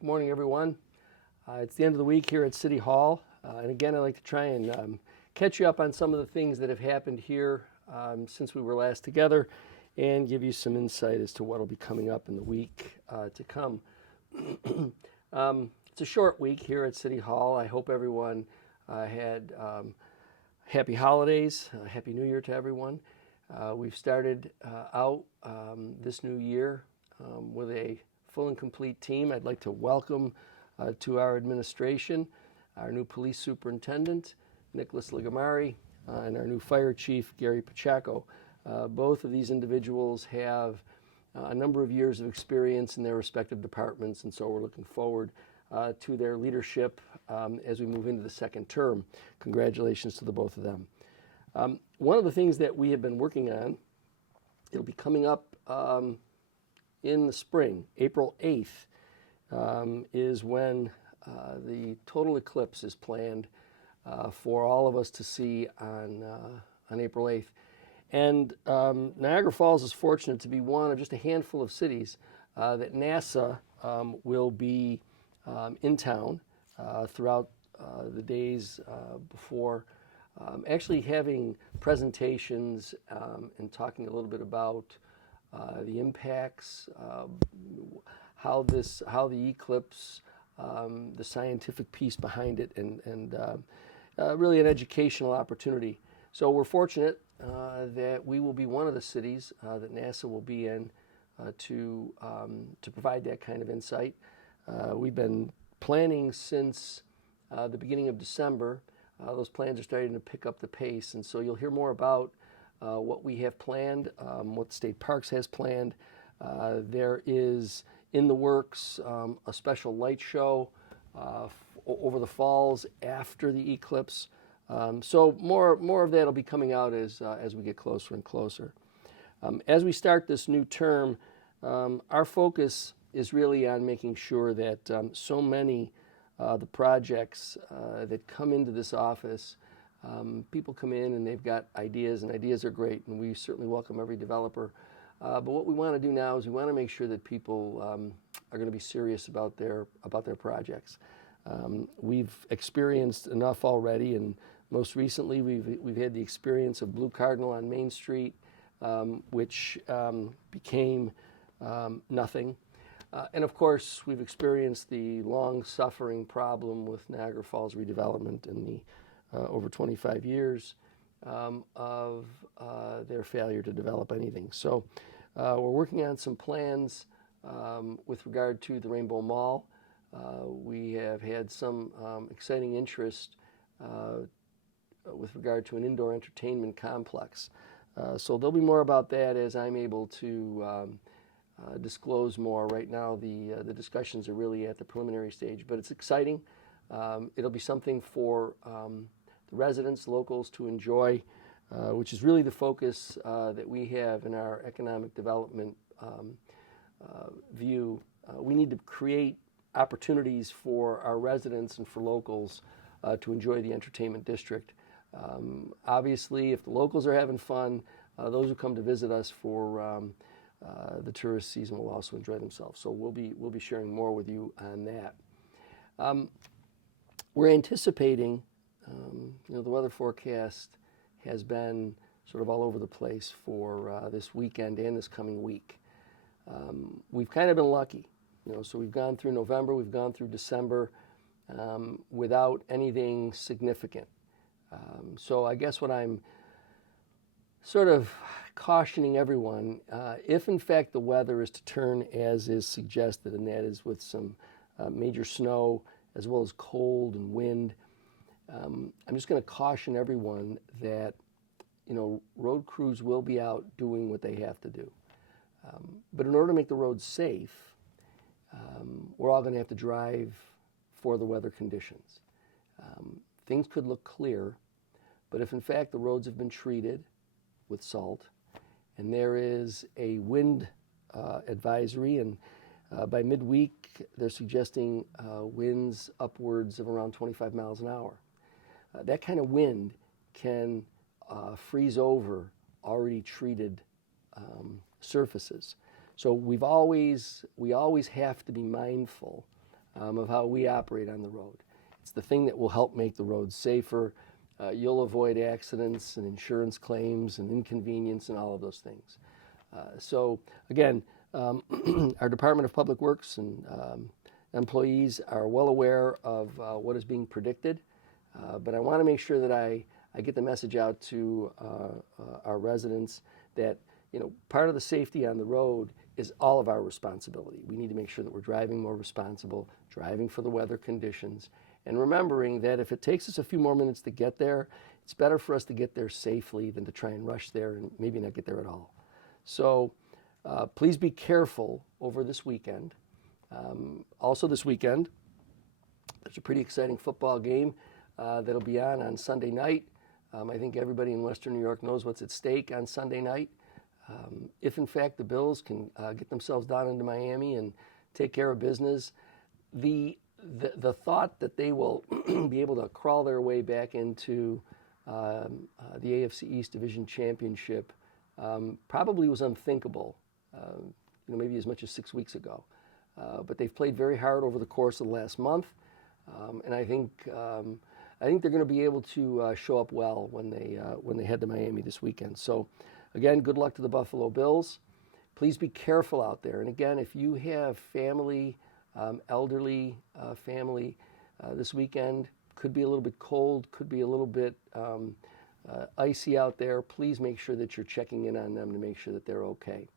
Good morning, everyone. It's the end of the week here at City Hall. And again, I'd like to try and catch you up on some of the things that have happened here since we were last together and give you some insight as to what will be coming up in the week to come. It's a short week here at City Hall. I hope everyone had happy holidays, Happy New Year to everyone. We've started out this new year with a full and complete team. I'd like to welcome to our administration our new police superintendent, Nicholas Ligamari, and our new fire chief, Gary Pacheco. Both of these individuals have a number of years of experience in their respective departments, and so we're looking forward to their leadership as we move into the second term. Congratulations to the both of them. One of the things that we have been working on, it'll be coming up in the spring, April 8th, is when the total eclipse is planned for all of us to see on April 8th. And Niagara Falls is fortunate to be one of just a handful of cities that NASA will be in town throughout the days before, actually having presentations and talking a little bit about the impacts, how the eclipse, the scientific piece behind it, and really an educational opportunity. So we're fortunate that we will be one of the cities that NASA will be in to provide that kind of insight. We've been planning since the beginning of December. Those plans are starting to pick up the pace, and so you'll hear more about what we have planned, what State Parks has planned. There is in the works a special light show over the falls after the eclipse. So more of that will be coming out as we get closer and closer. As we start this new term, our focus is really on making sure that so many the projects that come into this office, people come in and they've got ideas, and ideas are great, and we certainly welcome every developer. But what we want to do now is we want to make sure that people are going to be serious about their projects. We've experienced enough already, and most recently we've had the experience of Blue Cardinal on Main Street, which became nothing. And of course, we've experienced the long-suffering problem with Niagara Falls redevelopment in the over 25 years of their failure to develop anything. So we're working on some plans with regard to the Rainbow Mall. We have had some exciting interest with regard to an indoor entertainment complex. So there'll be more about that as I'm able to disclose more. Right now the discussions are really at the preliminary stage, but it's exciting. It'll be something for the residents, locals to enjoy, which is really the focus that we have in our economic development view. We need to create opportunities for our residents and for locals to enjoy the entertainment district. Obviously, if the locals are having fun, those who come to visit us for the tourist season will also enjoy themselves. So we'll be sharing more with you on that. We're anticipating, the weather forecast has been sort of all over the place for this weekend and this coming week. We've kind of been lucky, so we've gone through November, we've gone through December without anything significant. So I guess what I'm sort of cautioning everyone, if in fact the weather is to turn as is suggested, and that is with some major snow as well as cold and wind, I'm just going to caution everyone that road crews will be out doing what they have to do. But in order to make the roads safe, we're all going to have to drive for the weather conditions. Things could look clear, but if in fact the roads have been treated with salt and there is a wind advisory, and by midweek they're suggesting winds upwards of around 25 miles an hour. That kind of wind can freeze over already treated surfaces. So we always have to be mindful of how we operate on the road. It's the thing that will help make the roads safer. You'll avoid accidents and insurance claims and inconvenience and all of those things. So again, our Department of Public Works and employees are well aware of what is being predicted, but I want to make sure that I get the message out to our residents that, you know, part of the safety on the road is all of our responsibility. We need to make sure that we're driving more responsible, driving for the weather conditions, and remembering that if it takes us a few more minutes to get there, it's better for us to get there safely than to try and rush there and maybe not get there at all. So please be careful over this weekend. Also this weekend, there's a pretty exciting football game that'll be on Sunday night. I think everybody in Western New York knows what's at stake on Sunday night. If in fact the Bills can get themselves down into Miami and take care of business, the thought that they will be able to crawl their way back into the AFC East Division Championship probably was unthinkable, maybe as much as 6 weeks ago. But they've played very hard over the course of the last month, and I think they're going to be able to show up well when they head to Miami this weekend. So, again, good luck to the Buffalo Bills. Please be careful out there. And again, if you have family, elderly family this weekend, could be a little bit cold, could be a little bit icy out there. Please make sure that you're checking in on them to make sure that they're okay.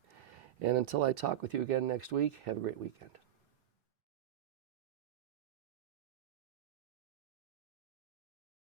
And until I talk with you again next week, have a great weekend.